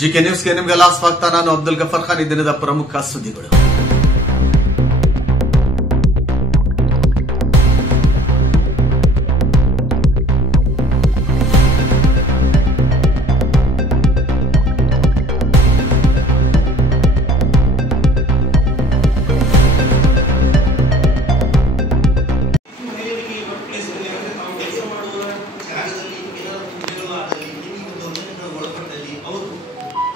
GK ನ್ಯೂಸ್ಗೆ ನಿಮಗೆಲ್ಲ ಸ್ವಾಗತ. ನಾನು ಅಬ್ದುಲ್ ಗಫರ್ ಖಾನ್. ಈ ದಿನದ ಪ್ರಮುಖ ಸುದ್ದಿಗಳು.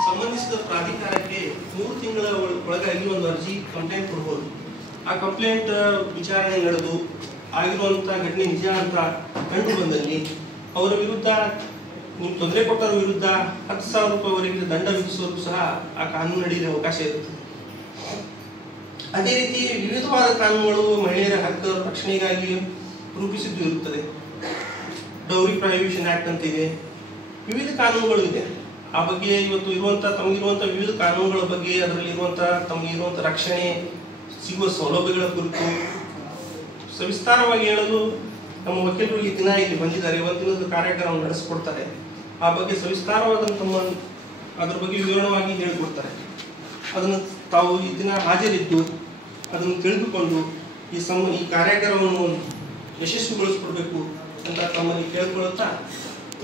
ಸಂಬಂಧಿಸಿದ ಪ್ರಾಧಿಕಾರಕ್ಕೆ 3 ತಿಂಗಳ ಒಳಗಾಗಿ ಒಂದು ಅರ್ಜಿ ಕಂಪ್ಲೇಂಟ್ ಕೊಡಬಹುದು. ಆ ಕಂಪ್ಲೇಂಟ್ ವಿಚಾರಣೆ ನಡೆದು ಆಗಿರುವಂತಹ ಘಟನೆ ನಿಜ ಅಂತ ಕಂಡು ಬಂದಲ್ಲಿ ಅವರ ವಿರುದ್ಧ ನೀವು ತೊಂದರೆ ಕೊಟ್ಟರ ವಿರುದ್ಧ 10,000 ರೂಪಾಯಿವರೆಗೆ ದಂಡ ವಿಧಿಸೋದು ಸಹ ಆ ಕಾನೂನಿನಲ್ಲಿ ಅವಕಾಶ ಇರುತ್ತೆ. ಅದೇ ರೀತಿ ವಿವಿಧವಾದ ಕಾನೂನುಗಳು ಮಹಿಳೆಯರ ಹಕ್ಕುಗಳ ರಕ್ಷಣೆಗಾಗಿ ರೂಪಿಸಿದ್ದು ಇರುತ್ತದೆ. ಡೌರಿ ಪ್ರೊಹಿಬಿಷನ್ ಆಕ್ಟ್ ಅಂತ ಇದೆ, ವಿವಿಧ ಕಾನೂನುಗಳು ಇದೆ. ಆ ಬಗ್ಗೆ ಇವತ್ತು ತಮಗಿರುವಂತಹ ವಿವಿಧ ಕಾನೂನುಗಳ ಬಗ್ಗೆ, ಅದರಲ್ಲಿರುವಂತಹ ತಮಗಿರುವಂತಹ ರಕ್ಷಣೆ ಸಿಗುವ ಸೌಲಭ್ಯಗಳ ಕುರಿತು ಸವಿಸ್ತಾರವಾಗಿ ಹೇಳಲು ನಮ್ಮ ವಕೀಲರು ಈ ದಿನ ಇಲ್ಲಿ ಬಂದಿದ್ದಾರೆ. ಇವತ್ತಿನ ಕಾರ್ಯಕ್ರಮ ನಡೆಸಿಕೊಡ್ತಾರೆ. ಆ ಬಗ್ಗೆ ಸವಿಸ್ತಾರವಾದ ಅದ್ರ ಬಗ್ಗೆ ವಿವರಣವಾಗಿ ಹೇಳಿಕೊಡ್ತಾರೆ. ಅದನ್ನು ತಾವು ಈ ದಿನ ಹಾಜರಿದ್ದು ಅದನ್ನು ತಿಳಿದುಕೊಂಡು ಈ ಕಾರ್ಯಕ್ರಮವನ್ನು ಯಶಸ್ವಿಗೊಳಿಸಿಕೊಡ್ಬೇಕು ಅಂತ ತಮ್ಮಲ್ಲಿ ಕೇಳಿಕೊಳ್ಳುತ್ತಾ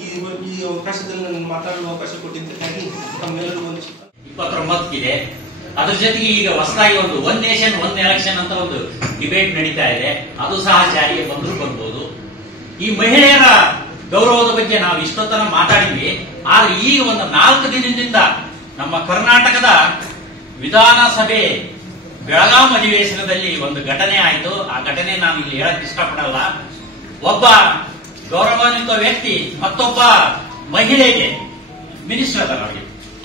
ಈ ಅವಕಾಶದಲ್ಲಿ ನಾನು ಮಾತಾಡಲು ಅವಕಾಶ ಕೊಟ್ಟಿದ್ದಕ್ಕಾಗಿ ತಮ್ಮೆಲ್ಲರಿಗೂ ಒಂದು 29 ಇದೆ. ಅದ್ರ ಜೊತೆಗೆ ಈಗ ಹೊಸದಾಗಿ ಒನ್ ನೇಷನ್ ಒನ್ ಎಲೆಕ್ಷನ್ ಅಂತ ಒಂದು ಡಿಬೇಟ್ ನಡೀತಾ ಇದೆ. ಅದು ಸಹ ಜಾರಿಗೆ ಬರ್ಬೋದು. ಈ ಮಹಿಳೆಯರ ಗೌರವದ ಬಗ್ಗೆ ನಾವು ಇಷ್ಟೊತ್ತನ ಮಾತಾಡಿದ್ವಿ. ಆದ್ರೆ ಈಗ ಒಂದು 4 ದಿನದಿಂದ ನಮ್ಮ ಕರ್ನಾಟಕದ ವಿಧಾನಸಭೆ ಬೆಳಗಾಂ ಅಧಿವೇಶನದಲ್ಲಿ ಒಂದು ಘಟನೆ ಆಯಿತು. ಆ ಘಟನೆ ನಾನು ಇಲ್ಲಿ ಹೇಳಕ್ ಇಷ್ಟಪಡಲ್ಲ. ಒಬ್ಬ ಗೌರವಾನ್ವಿತ ವ್ಯಕ್ತಿ ಮತ್ತೊಬ್ಬ ಮಹಿಳೆಗೆ ಮಿನಿಸ್ಟರ್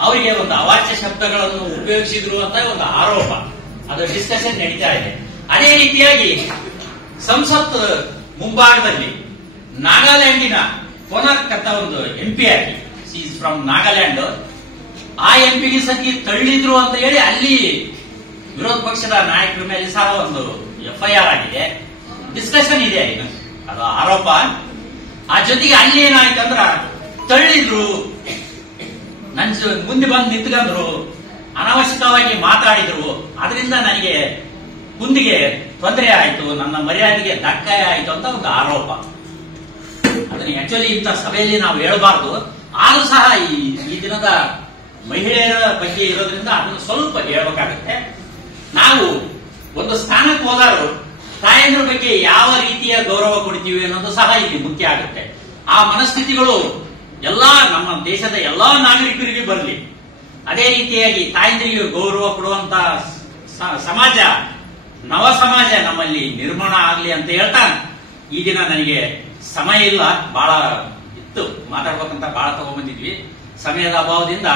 ಅವರಿಗೆ ಒಂದು ಅವಾಚ್ಯ ಶಬ್ದಗಳನ್ನು ಉಪಯೋಗಿಸಿದ್ರು ಅಂತ ಒಂದು ಆರೋಪ, ಅದು ಡಿಸ್ಕಷನ್ ನಡೀತಾ ಇದೆ. ಅದೇ ರೀತಿಯಾಗಿ ಸಂಸತ್ ಮುಂಭಾಗದಲ್ಲಿ ನಾಗಾಲ್ಯಾಂಡಿನ ಕೊನಾರ್ಕ್ ಅಂತ ಒಂದು ಎಂಪಿ ಆಗಿ, ಈಸ್ ಫ್ರಮ್ ನಾಗಾಲ್ಯಾಂಡ್, ಆ ಎಂಪಿಗೆ ಸತಿ ತಳ್ಳಿದ್ರು ಅಂತ ಹೇಳಿ ಅಲ್ಲಿ ವಿರೋಧ ಪಕ್ಷದ ನಾಯಕರ ಮೇಲೆ ಸಹ ಒಂದು FIR ಆಗಿದೆ. ಡಿಸ್ಕಷನ್ ಇದೆ, ಅದು ಆರೋಪ. ಆ ಜೊತೆಗೆ ಅಲ್ಲಿ ಏನಾಯ್ತಂದ್ರ ತಳ್ಳಿದ್ರು, ನನ್ ಮುಂದೆ ಬಂದು ನಿಂತ್ಕೊಂಡ್ರು, ಅನಾವಶ್ಯಕವಾಗಿ ಮಾತಾಡಿದ್ರು. ಅದರಿಂದ ನನಗೆ ಮುಂದಿಗೆ ತೊಂದರೆ ಆಯ್ತು, ನನ್ನ ಮರ್ಯಾದೆಗೆ ಧಕ್ಕೆ ಆಯ್ತು ಅಂತ ಒಂದು ಆರೋಪ. ಅದನ್ನ ಆಕ್ಚುಲಿ ಇಂಥ ಸಭೆಯಲ್ಲಿ ನಾವು ಹೇಳಬಾರ್ದು. ಆದ್ರೂ ಸಹ ಈ ದಿನದ ಮಹಿಳೆಯರ ಬಗ್ಗೆ ಇರೋದ್ರಿಂದ ಅದನ್ನು ಸ್ವಲ್ಪ ಹೇಳ್ಬೇಕಾಗುತ್ತೆ. ನಾವು ಒಂದು ಸ್ಥಾನಕ್ಕೆ ಹೋದಾರು ತಾಯಂದ್ರ ಬಗ್ಗೆ ಯಾವ ರೀತಿಯ ಗೌರವ ಕೊಡ್ತೀವಿ ಅನ್ನೋದು ಸಹ ಇಲ್ಲಿ ಮುಖ್ಯ ಆಗುತ್ತೆ. ಆ ಮನಸ್ಥಿತಿಗಳು ಎಲ್ಲಾ ನಮ್ಮ ದೇಶದ ಎಲ್ಲಾ ನಾಗರಿಕರಿಗೆ ಬರಲಿ. ಅದೇ ರೀತಿಯಾಗಿ ತಾಯಂದ್ರಿಗೆ ಗೌರವ ಕೊಡುವಂತ ಸಮಾಜ, ನವ ಸಮಾಜ ನಮ್ಮಲ್ಲಿ ನಿರ್ಮಾಣ ಆಗ್ಲಿ ಅಂತ ಹೇಳ್ತಾ, ಈ ದಿನ ನನಗೆ ಸಮಯ ಇಲ್ಲ, ಬಹಳ ಇತ್ತು ಮಾತಾಡ್ಬೇಕಂತ ಬಹಳ ತಗೊಂಡ್ಬಂದಿದ್ವಿ. ಸಮಯದ ಅಭಾವದಿಂದ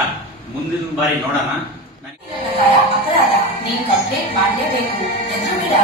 ಮುಂದಿನ ಬಾರಿ ನೋಡೋಣ. ಅಪರಾಧ, ನೀವು ಕಂಪ್ಲೇಂಟ್ ಮಾಡಲೇಬೇಕು. ಎದುರುಗಿಡ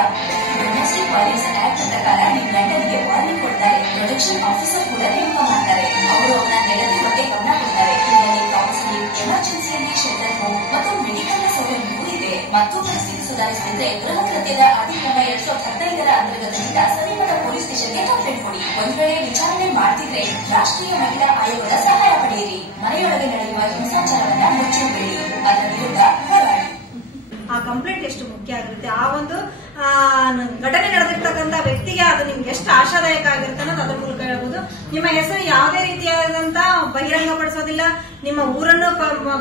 ಡೊಮೆಸ್ಟಿಕ್ ವೈಲೆನ್ಸ್ ಆಕ್ಟ್ ಪ್ರಕಾರ ನಿಮ್ಮ ಗಂಡನಿಗೆ ವಾರ್ನಿಂಗ್ ಕೊಡ್ತಾರೆ. ಪ್ರೊಟೆಕ್ಷನ್ ಆಫೀಸರ್ ಕೂಡ ನೇಮಕ ಮಾಡ್ತಾರೆ. ಅವರು ಅವನ ನೆಗಡಿ ಬಗ್ಗೆ ಗಮನ ಕೊಡ್ತಾರೆ. ಇದರಲ್ಲಿ ಕೌನ್ಸಿಲಿಂಗ್, ಎಮರ್ಜೆನ್ಸಿಯಲ್ಲಿ ಶೆಲ್ಟರ್ ಹೋಮ್ ಮತ್ತು ಮೆಡಿಕಲ್ ಸೌಲಭ್ಯವೂ ಇದೆ. ಮತ್ತು ಪರಿಸ್ಥಿತಿ ಸುಧಾರಿಸಿದ್ರೆ ಗೃಹ ಕೃತ್ಯದ ಅಧಿಕ್ರಮ 2015ರ ಅಂತರ್ಗತದಿಂದ ಸಮೀಪದ ಪೊಲೀಸ್ ಸ್ಟೇಷನ್ಗೆ ಕಂಪ್ಲೇಂಟ್ ಕೊಡಿ. ಒಂದ್ ವೇಳೆ ವಿಚಾರಣೆ ಮಾಡ್ತಿದ್ರೆ ರಾಷ್ಟ್ರೀಯ ಮಹಿಳಾ ಆಯೋಗದ ಸಹಾಯ ಪಡೆಯಿರಿ. ಮನೆಯೊಳಗೆ ನಡೆಯುವ ಹಿಂಸಾಚಾರವನ್ನ ಮುಚ್ಚಬೇಡಿ, ಅದರ ವಿರುದ್ಧ ಹೋರಾಡಿ. ಆ ಕಂಪ್ಲೇಂಟ್ ಎಷ್ಟು ಮುಖ್ಯ ಆಗಿರುತ್ತೆ, ಆ ಒಂದು ಘಟನೆ ನಡೆದಿರ್ತಕ್ಕಂಥ ವ್ಯಕ್ತಿಗೆ ಅದು ನಿಮ್ಗೆ ಎಷ್ಟು ಆಶಾದಾಯಕ ಆಗಿರುತ್ತೆ ಅನ್ನೋದು ಅದ್ರ ಮೂಲಕ ಹೇಳ್ಬೋದು. ನಿಮ್ಮ ಹೆಸರು ಯಾವುದೇ ರೀತಿಯಾದಂತ ಬಹಿರಂಗಪಡಿಸೋದಿಲ್ಲ, ನಿಮ್ಮ ಊರನ್ನು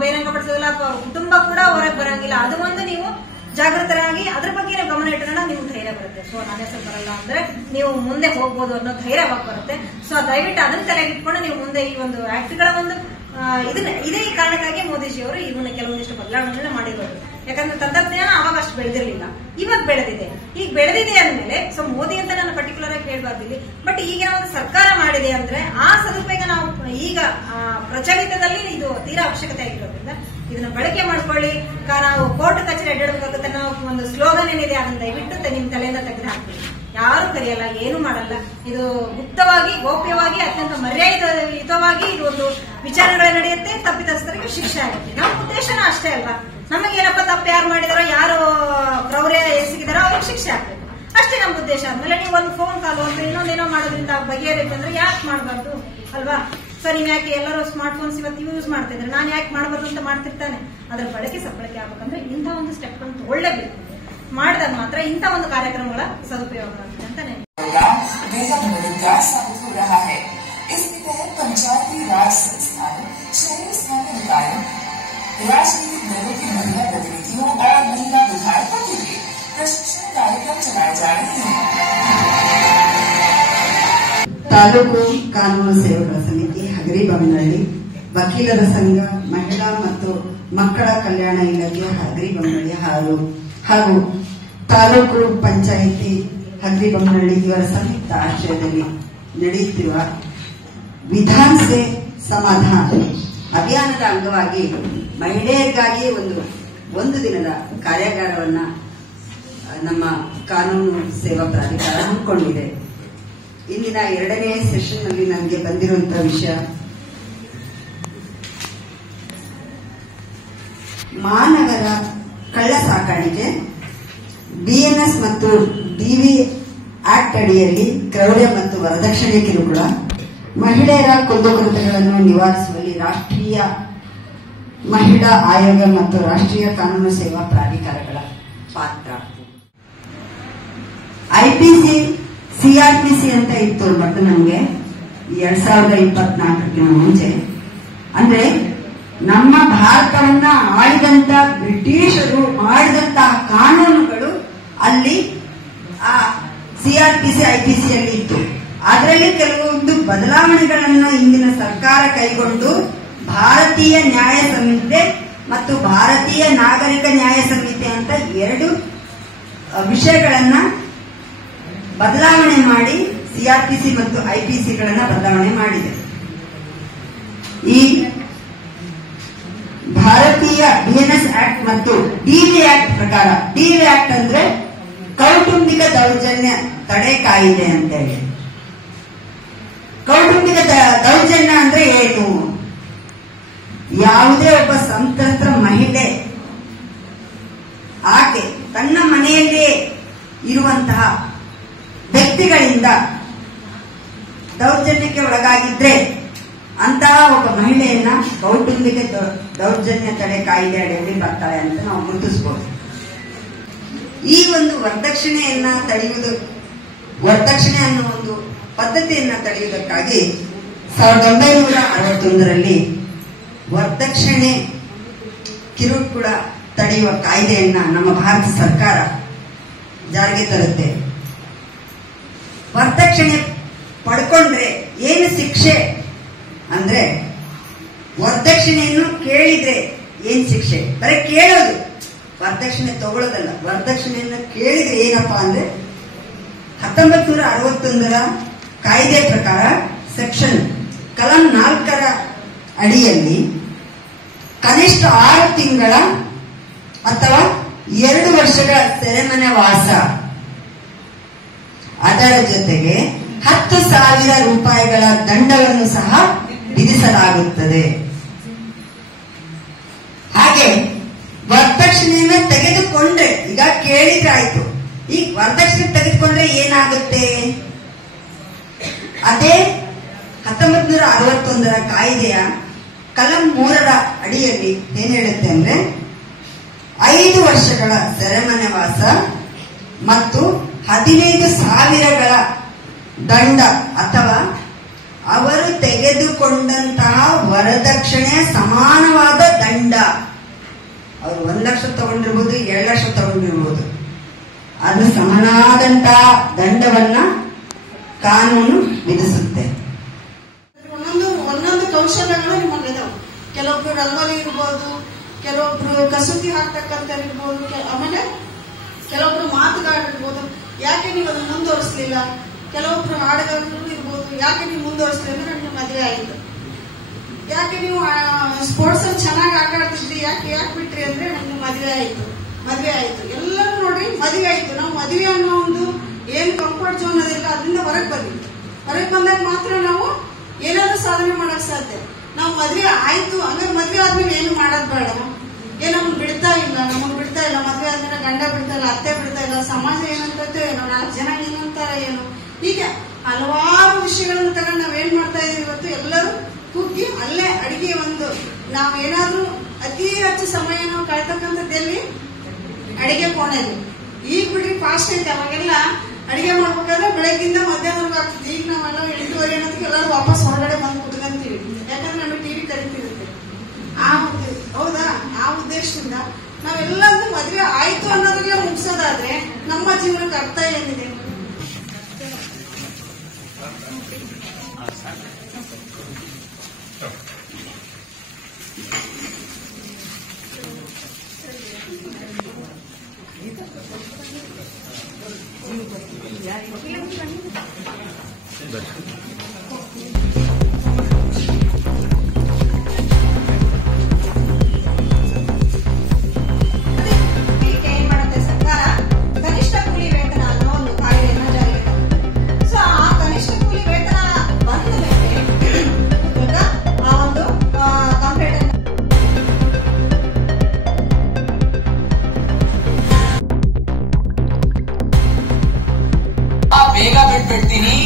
ಬಹಿರಂಗಪಡಿಸೋದಿಲ್ಲ, ಅಥವಾ ಕುಟುಂಬ ಕೂಡ ಹೊರಗೆ ಬರಂಗಿಲ್ಲ. ಅದು ಒಂದು ನೀವು ಜಾಗೃತರಾಗಿ ಅದ್ರ ಬಗ್ಗೆ ನೀವು ಗಮನ ಇಟ್ಟರೆ ನಿಮ್ಗೆ ಧೈರ್ಯ ಬರುತ್ತೆ. ಸೊ ನನ್ನ ಹೆಸರು ಬರಲ್ಲ ಅಂದ್ರೆ ನೀವು ಮುಂದೆ ಹೋಗ್ಬೋದು ಅನ್ನೋ ಧೈರ್ಯವಾಗಿ ಬರುತ್ತೆ. ಸೊ ದಯವಿಟ್ಟು ಅದನ್ನ ತಲೆಗಿಟ್ಕೊಂಡು ನೀವು ಮುಂದೆ ಈ ಒಂದು ಆಕ್ಟ್ಗಳ ಒಂದು ಇದೇ ಕಾರಣಕ್ಕಾಗಿ ಮೋದಿಜಿಯವರು ಇವನ್ನ ಕೆಲವೊಂದಿಷ್ಟು ಬದಲಾವಣೆ ಮಾಡಿರೋದು. ಯಾಕಂದ್ರೆ ತಂತ್ರಜ್ಞಾನ ಅವಾಗ ಅಷ್ಟು ಬೆಳೆದಿರಲಿಲ್ಲ, ಇವಾಗ ಬೆಳೆದಿದೆ. ಈಗ ಬೆಳೆದಿದೆ ಅಂದ್ಮೇಲೆ ಸೊ ಮೋದಿ ಅಂತ ನಾನು ಪರ್ಟಿಕ್ಯುಲರ್ ಆಗಿ ಹೇಳ್ಬಾರ್ದಿಲ್ಲ, ಬಟ್ ಈಗ ಒಂದು ಸರ್ಕಾರ ಮಾಡಿದೆ ಅಂದ್ರೆ ಆ ಸದುಪಯೋಗ ನಾವು ಈಗ ಪ್ರಚಲಿತದಲ್ಲಿ ಇದು ತೀರಾ ಅವಶ್ಯಕತೆ ಆಗಿರೋದ್ರಿಂದ ಇದನ್ನ ಬಳಕೆ ಮಾಡ್ಕೊಳ್ಳಿ. ನಾವು ಕೋರ್ಟ್ ಕಚೇರಿ ಅಡ್ಡಾಡಬೇಕಾಗುತ್ತೆ. ನಾವು ಒಂದು ಸ್ಲೋಗನ್ ಏನಿದೆ ಅದನ್ನ ದಯವಿಟ್ಟು ನಿಮ್ ತಲೆಯಿಂದ ತೆಗೆದು ಹಾಕ್ತೀವಿ. ಯಾರು ಕರೆಯಲ್ಲ, ಏನು ಮಾಡಲ್ಲ. ಇದು ಗುಪ್ತವಾಗಿ, ಗೌಪ್ಯವಾಗಿ, ಅತ್ಯಂತ ಮರ್ಯಾದಯುತವಾಗಿ ಇದು ಒಂದು ವಿಚಾರಗಳು ನಡೆಯುತ್ತೆ. ತಪ್ಪಿತಸ್ಥರಿಗೆ ಶಿಕ್ಷೆ ಆಗುತ್ತೆ. ನಮ್ಮ ಉದ್ದೇಶನ ಅಷ್ಟೇ ಅಲ್ವಾ. ನಮಗೇನಪ್ಪ ತಪ್ಪು ಯಾರು ಮಾಡಿದಾರೋ, ಯಾರು ಕ್ರೌರ್ಯ ಎಸಗಿದಾರೋ ಅವ್ರಿಗೆ ಶಿಕ್ಷೆ ಆಗ್ಬೇಕು ಅಷ್ಟೇ ನಮ್ಮ ಉದ್ದೇಶ. ಆದ್ಮೇಲೆ ನೀವು ಒಂದು ಫೋನ್ ಕಾಲ್ ಒಂದು ಇನ್ನೊಂದೇನೋ ಮಾಡೋದ್ರಿಂದ ಬಗೆಹರಿಬೇಕಂದ್ರೆ ಯಾಕೆ ಮಾಡಬಾರ್ದು ಅಲ್ವಾ. ಸೊ ನೀವ್ ಯಾಕೆ ಎಲ್ಲರೂ ಸ್ಮಾರ್ಟ್ ಫೋನ್ಸ್ ಇವತ್ತು ಯೂಸ್ ಮಾಡ್ತಿದ್ರೆ ನಾನು ಯಾಕೆ ಮಾಡಬಾರ್ದು ಅಂತ ಮಾಡ್ತಿರ್ತಾನೆ. ಅದ್ರ ಬಳಕೆ ಸದ್ಬಳಕೆ ಆಗ್ಬೇಕಂದ್ರೆ ಇಂಥ ಒಂದು ಸ್ಟೆಪ್ ಗಳನ್ನು ತಗೊಳ್ಳೇಬೇಕು. ಮಾಡಿದಾಗ ಮಾತ್ರ ಇಂಥ ಒಂದು ಕಾರ್ಯಕ್ರಮಗಳ ಸದುಪಯೋಗ ಆಗುತ್ತೆ ಅಂತ इसके तहत पंचायती राज संस्थान, शहरी स्थानीय निकायों, राजनीतिक दलों की महिला प्रतिनिधियों और महिला विधायकों के लिए प्रशिक्षण कार्यक्रम चलाए जा रहे हैं. ತಾಲೂಕು ಕಾನೂನು ಸೇವೆಗಳ ಸಮಿತಿ ಹಗರಿಬೊಮ್ಮನಹಳ್ಳಿ, ವಕೀಲರ ಸಂಘ, ಮಹಿಳಾ ಮತ್ತು ಮಕ್ಕಳ ಕಲ್ಯಾಣ ಇಲಾಖೆ ಹಗರಿಬೊಮ್ಮನಹಳ್ಳಿ ಹಾಗೂ ತಾಲೂಕು ಪಂಚಾಯಿತಿ ಹಗರಿಬೊಮ್ಮನಹಳ್ಳಿ ಇವರ ಸಂಯುಕ್ತ ಆಶ್ರಯದಲ್ಲಿ ನಡೆಯುತ್ತಿರುವ ವಿಧಾನ್ ಸೇ ಸಮಾಧಾನ ಅಭಿಯಾನದ ಅಂಗವಾಗಿ ಮಹಿಳೆಯರಿಗಾಗಿ ಒಂದು ದಿನದ ಕಾರ್ಯಾಗಾರವನ್ನ ನಮ್ಮ ಕಾನೂನು ಸೇವಾ ಪ್ರಾಧಿಕಾರ ಹಮ್ಮಿಕೊಂಡಿದೆ. ಇಂದಿನ 2ನೇ ಸೆಷನ್ ನಲ್ಲಿ ನನಗೆ ಬಂದಿರುವಂತಹ ವಿಷಯ ಮಾನವರ ಕಳ್ಳ ಸಾಕಾಣಿಕೆ, ಬಿಎನ್ಎಸ್ ಮತ್ತು ಡಿವಿ ಆಕ್ಟ್ ಅಡಿಯಲ್ಲಿ ಕ್ರೌರ್ಯ ಮತ್ತು ವರದಕ್ಷಿಣೆ ಕಿರುಕುಳ, ಮಹಿಳೆಯರ ಕುಂದುಕೊರತೆಗಳನ್ನು ನಿವಾರಿಸುವಲ್ಲಿ ರಾಷ್ಟ್ರೀಯ ಮಹಿಳಾ ಆಯೋಗ ಮತ್ತು ರಾಷ್ಟ್ರೀಯ ಕಾನೂನು ಸೇವಾ ಪ್ರಾಧಿಕಾರಗಳ ಪಾತ್ರ. ಐಪಿಸಿ ಸಿಆರ್ಪಿಸಿ ಅಂತ ಇತ್ತು, ಬಟ್ ನಮಗೆ 2024 ಮುಂಚೆ ಅಂದ್ರೆ ನಮ್ಮ ಭಾರತವನ್ನ ಆಳಿದಂತ ಬ್ರಿಟಿಷರು ಮಾಡಿದಂತಹ ಕಾನೂನುಗಳು ಅಲ್ಲಿ ಆ ಸಿಆರ್ಪಿಸಿ ಐಪಿಸಿಯಲ್ಲಿ ಇತ್ತು. ಅದರಲ್ಲಿ ಕೆಲವೊಂದು ಬದಲಾವಣೆಗಳನ್ನು ಇಂದಿನ ಸರ್ಕಾರ ಕೈಗೊಂಡು ಭಾರತೀಯ ನ್ಯಾಯ ಸಂಹಿತೆ ಮತ್ತು ಭಾರತೀಯ ನಾಗರಿಕ ನ್ಯಾಯ ಸಂಹಿತೆ ಅಂತ 2 ವಿಷಯಗಳನ್ನ ಬದಲಾವಣೆ ಮಾಡಿ ಸಿಆರ್ಪಿಸಿ ಮತ್ತು ಐಪಿಸಿಗಳನ್ನ ಬದಲಾವಣೆ ಮಾಡಿದೆ. ಈ ಭಾರತೀಯ ಬಿಎನ್ಎಸ್ ಆಕ್ಟ್ ಮತ್ತು ಡಿವಿ ಆಕ್ಟ್ ಪ್ರಕಾರ, ಡಿವಿ ಆಕ್ಟ್ ಅಂದ್ರೆ ಕೌಟುಂಬಿಕ ದೌರ್ಜನ್ಯ ತಡೆ ಕಾಯಿದೆ ಅಂತ ಹೇಳಿ. ಕೌಟುಂಬಿಕ ದೌರ್ಜನ್ಯ ಅಂದ್ರೆ ಏನು? ಯಾವುದೇ ಒಬ್ಬ ಸಂತಂತ್ರ ಮಹಿಳೆ ಆಕೆ ತನ್ನ ಮನೆಯಲ್ಲೇ ಇರುವಂತಹ ವ್ಯಕ್ತಿಗಳಿಂದ ದೌರ್ಜನ್ಯಕ್ಕೆ ಒಳಗಾಗಿದ್ರೆ ಅಂತಹ ಒಬ್ಬ ಮಹಿಳೆಯನ್ನ ಕೌಟುಂಬಿಕ ದೌರ್ಜನ್ಯ ತಡೆ ಕಾಯ್ದೆ ಅಡಿಯಲ್ಲಿ ಬರ್ತಾಳೆ ಅಂತ ನಾವು ಗುರುತಿಸಬಹುದು. ಈ ಒಂದು ವರದಕ್ಷಿಣೆಯನ್ನ ತಡೆಯುವುದು, ವರದಕ್ಷಿಣೆ ಅನ್ನೋ ಒಂದು ಪದ್ಧತಿಯನ್ನ ತಡೆಯುವುದಕ್ಕಾಗಿ 1961ರಲ್ಲಿ ವರದಕ್ಷಿಣೆ ಕಿರುಕುಳ ತಡೆಯುವ ಕಾಯ್ದೆಯನ್ನ ನಮ್ಮ ಭಾರತ ಸರ್ಕಾರ ಜಾರಿಗೆ ತರುತ್ತೆ. ವರದಕ್ಷಿಣೆ ಪಡ್ಕೊಂಡ್ರೆ ಏನು ಶಿಕ್ಷೆ ಅಂದ್ರೆ, ವರದಕ್ಷಿಣೆಯನ್ನು ಕೇಳಿದ್ರೆ ಏನ್ ಶಿಕ್ಷೆ? ಬರೀ ಕೇಳೋದು, ವರದಕ್ಷಿಣೆ ತಗೊಳ್ಳೋದಲ್ಲ. ವರದಕ್ಷಿಣೆಯನ್ನು ಕೇಳಿದ್ರೆ ಏನಪ್ಪಾ ಅಂದ್ರೆ 1961ರ ಕಾಯ್ದೆ ಪ್ರಕಾರ ಸೆಕ್ಷನ್ ಕಲಂ 4ರ ಅಡಿಯಲ್ಲಿ ಕನಿಷ್ಠ 6 ತಿಂಗಳ ಅಥವಾ 2 ವರ್ಷಗಳ ಸೆರೆಮನೆ ವಾಸ, ಅದರ ಜೊತೆಗೆ 10,000 ರೂಪಾಯಿಗಳ ದಂಡವನ್ನು ಸಹ ವಿಧಿಸಲಾಗುತ್ತದೆ. ಹಾಗೆ ವರದಕ್ಷಿಣೆಯನ್ನು ತೆಗೆದುಕೊಂಡ್ರೆ, ಈಗ ಕೇಳಿದ್ರೆ ಆಯ್ತು, ಈ ವರದಕ್ಷಿಣೆ ತೆಗೆದುಕೊಂಡ್ರೆ ಏನಾಗುತ್ತೆ? ಅದೇ 1961ರ ಕಾಯ್ದೆಯ ಕಲಂ 3ರ ಅಡಿಯಲ್ಲಿ ಏನ್ ಹೇಳುತ್ತೆ ಅಂದ್ರೆ 5 ವರ್ಷಗಳ ಸೆರೆಮನೆ ವಾಸ ಮತ್ತು 15,000ಗಳ ದಂಡ ಅಥವಾ ಅವರು ತೆಗೆದುಕೊಂಡಂತಹ ವರದಕ್ಷಿಣೆಯ ಸಮಾನವಾದ ದಂಡ. ಅವರು 1 ಲಕ್ಷ ತಗೊಂಡಿರ್ಬೋದು, 2 ಲಕ್ಷ ತಗೊಂಡಿರ್ಬೋದು, ಅದು ಸಮನಾದಂತಹ ದಂಡವನ್ನ ಕಾನೂನು ವಿಧಿಸುತ್ತೆ. ಒಂದೊಂದು ಕೌಶಲ್ಯಗಳು ನಿಮ್ಮಲ್ಲಿದಾವೆ. ಕೆಲವೊಬ್ರು ರಂಗೋಲಿ ಇರ್ಬೋದು, ಕೆಲವೊಬ್ರು ಕಸೂತಿ ಹಾಕ್ತಕ್ಕಂತ ಇರ್ಬೋದು, ಆಮೇಲೆ ಕೆಲವೊಬ್ರು ಮಾತುಗಾರರಿರ್ಬೋದು. ಯಾಕೆ ನೀವು ಅದನ್ನ ಮುಂದುವರಿಸಲಿಲ್ಲ? ಕೆಲವೊಬ್ರು ಹಾಡುಗಾರರು ಇರ್ಬೋದು. ಯಾಕೆ ನೀವು ಮುಂದುವರಿಸಲಿಲ್ಲ ಅಂದ್ರೆ ನನಗೆ ಮದುವೆ ಆಯಿತು. ಯಾಕೆ ನೀವು ಸ್ಪೋರ್ಟ್ಸ್ ಅಲ್ಲಿ ಚೆನ್ನಾಗಿ ಆಟ ಆಡ್ತಿದ್ರಿ, ಯಾಕೆ ಬಿಟ್ರಿ ಅಂದ್ರೆ ನನಗೆ ಮದುವೆ ಆಯ್ತು. ಎಲ್ಲರೂ ನೋಡ್ರಿ ಮದುವೆ ಆಯ್ತು. ನಾವು ಮದುವೆ ಅನ್ನೋ ಒಂದು ಏನು ಕಂಫರ್ಟ್ ಝೋನ್ ಅದಿಲ್ಲ, ಅದರಿಂದ ಹೊರಗೆ ಬಂದಾಗ ಮಾತ್ರ ನಾವು ಏನಾದ್ರೂ ಸಾಧನೆ ಮಾಡಕ್ ಸಾಧ್ಯ. ನಾವು ಮದುವೆ ಆಯ್ತು ಹಂಗಾರೆ ಮದುವೆ ಆದ್ಮೇಲೆ ಏನು ಮಾಡೋದ್ ಬೇಡ. ನಮ್ಮನ್ನು ಬಿಡ್ತಾ ಇಲ್ಲ, ಮದುವೆ ಆದ್ಮೇಲೆ ಗಂಡ ಬಿಡ್ತಾ ಇಲ್ಲ, ಅತ್ತೆ ಬಿಡ್ತಾ ಇಲ್ಲ, ಸಮಾಜ ಏನಂತ ಏನೋ, 4 ಜನ ಏನಂತಾರೆ ಏನೋ, ಹೀಗೆ ಹಲವಾರು ವಿಷಯಗಳನ್ನು ತಗೊಂಡು ನಾವೇನ್ ಮಾಡ್ತಾ ಇದೀವಿ ಇವತ್ತು. ಎಲ್ಲರೂ ಕುಗ್ಗಿ ಅಲ್ಲೇ ಅಡಿಗೆ ಒಂದು ನಾವೇನಾದ್ರೂ ಅತಿ ಹೆಚ್ಚು ಸಮಯ ನಾವು ಕಳ್ತಕ್ಕಂಥದ್ದಲ್ಲಿ ಅಡಿಗೆ ಕೋಣೆಯಲ್ಲಿ. ಈಗ ಬಿಡ್ರಿ ಫಾಸ್ಟ್ ಐತೆ, ಅವಾಗೆಲ್ಲ ಅಡಿಗೆ ಮಾಡ್ಬೇಕಾದ್ರೆ ಬೆಳಗ್ಗಿಂದ ಮಧ್ಯಾಹ್ನವರೆಗೂ ಆಗ್ತದೆ. ಈಗ ನಾವೆಲ್ಲ 8:30 ಅನ್ನೋದಕ್ಕೆ ಎಲ್ಲರೂ ವಾಪಸ್ ಹೊರಗಡೆ ಬಂದು ಕುತ್ಕೊಂತೀವಿ, ಯಾಕಂದ್ರೆ ನಮಗೆ ಟಿವಿ ಕರಿತಿರುತ್ತೆ. ಹೌದಾ? ಆ ಉದ್ದೇಶದಿಂದ ನಾವೆಲ್ಲರೂ ಮದುವೆ ಆಯ್ತು ಅನ್ನೋದ್ರಲ್ಲೇ ಮುಗಿಸೋದಾದ್ರೆ ನಮ್ಮ ಜೀವನಕ್ಕೆ ಅರ್ಥ ಏನಿದೆ? ಬೇಗ ಬಿಟ್ಬಿಡ್ತೀನಿ